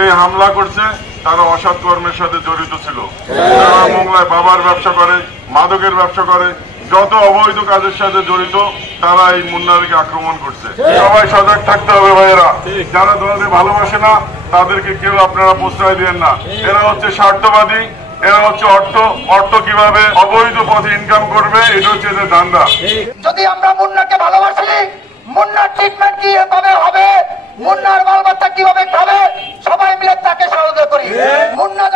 যে হামলা করছে তারা অসৎ কর্মের সাথে জড়িত ছিল। তারা মোংলায় বাবার ব্যবসা করে, মাদকের ব্যবসা করে, যত অবৈধ কাজের সাথে জড়িত তারা এই মুন্নারকে আক্রমণ করছে। সবাই সজাগ থাকতে হবে ভাইয়েরা। যারা দলকে ভালোবাসে না তাদেরকে কেউ আপনারা প্রশ্রয় দেন না। এরা হচ্ছে স্বার্থবাদী, এরা হচ্ছে অর্থ কিভাবে অবৈধ পথে ইনকাম করবে, এটা হচ্ছে এদের ধান্দা। যদি আমরা মুন্নাকে ভালোবাসি, মুন্নার ট্রিটমেন্ট কিভাবে হবে, মুন্নার বাল বাচ্চা কিভাবে খাবে, সবাই মিলে তাকে সহযোগিতা করি। মুন্না